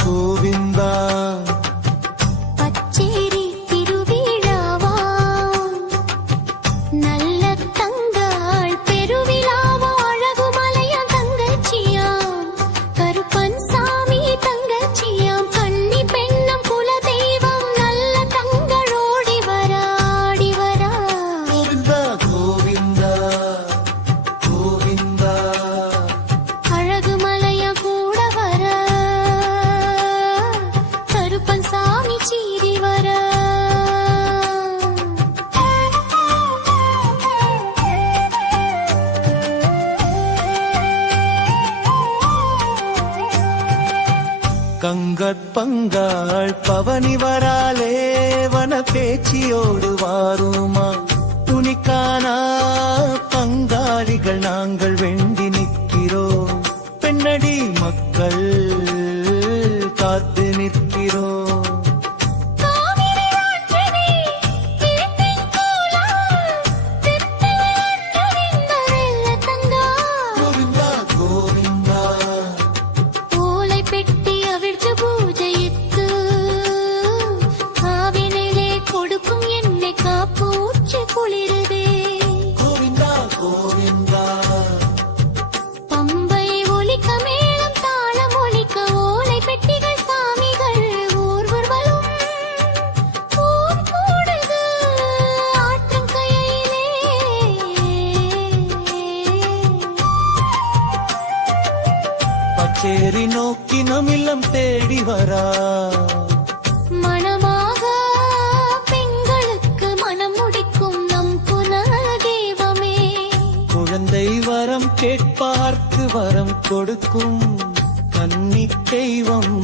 கோவிந்தா பச்சேரி திருவிழாவா நல்ல தங்காள் பெருவிழாவா அழகுமலையா தங்கச்சியாம் கருப்பன் சாமி தங்கச்சியாம் கன்னி பெண்ணம் குலதெய்வம் நல்ல தங்கள் ஓடி வரா கோவிந்தா கோவிந்தா கோவிந்தா அழகுமலையா கூட வர கருப்பன் சாமி சீறி வர கங்கற்பங்காள் பவனி வராலே வன பேச்சியோடு வாருமா துணிக்கானா பங்காளிகள் நாங்கள் வேண்டி நிற்கிறோம் பெண்ணடி மக்கள் காத்து நிற்கிறோம் கோவிந்தா கோவிந்தா ஓலை பெட்டி அவிழ்த்து பூஜையிட்டு காவினிலே கொடுக்கும் என்னை காப்பூச்சி குளிருதே கோவிந்தா கோவிந்தா பம்பை ஒலிக்க மேளம் தாளம் ஒலிக்க ஓலை பெட்டிகள் சாமிகள் ஊர்வலம் ஊர் கூடுது ஆற்றங்கரையிலே பச்சேரி நோக்கி நம் இல்லம் தேடி வரா மணமாக பெண்களுக்கு மனம் முடிக்கும் நம் குலதெய்வமே குழந்தை வரம் கேட்பார்க்கு வரம் கொடுக்கும் கன்னி தெய்வம்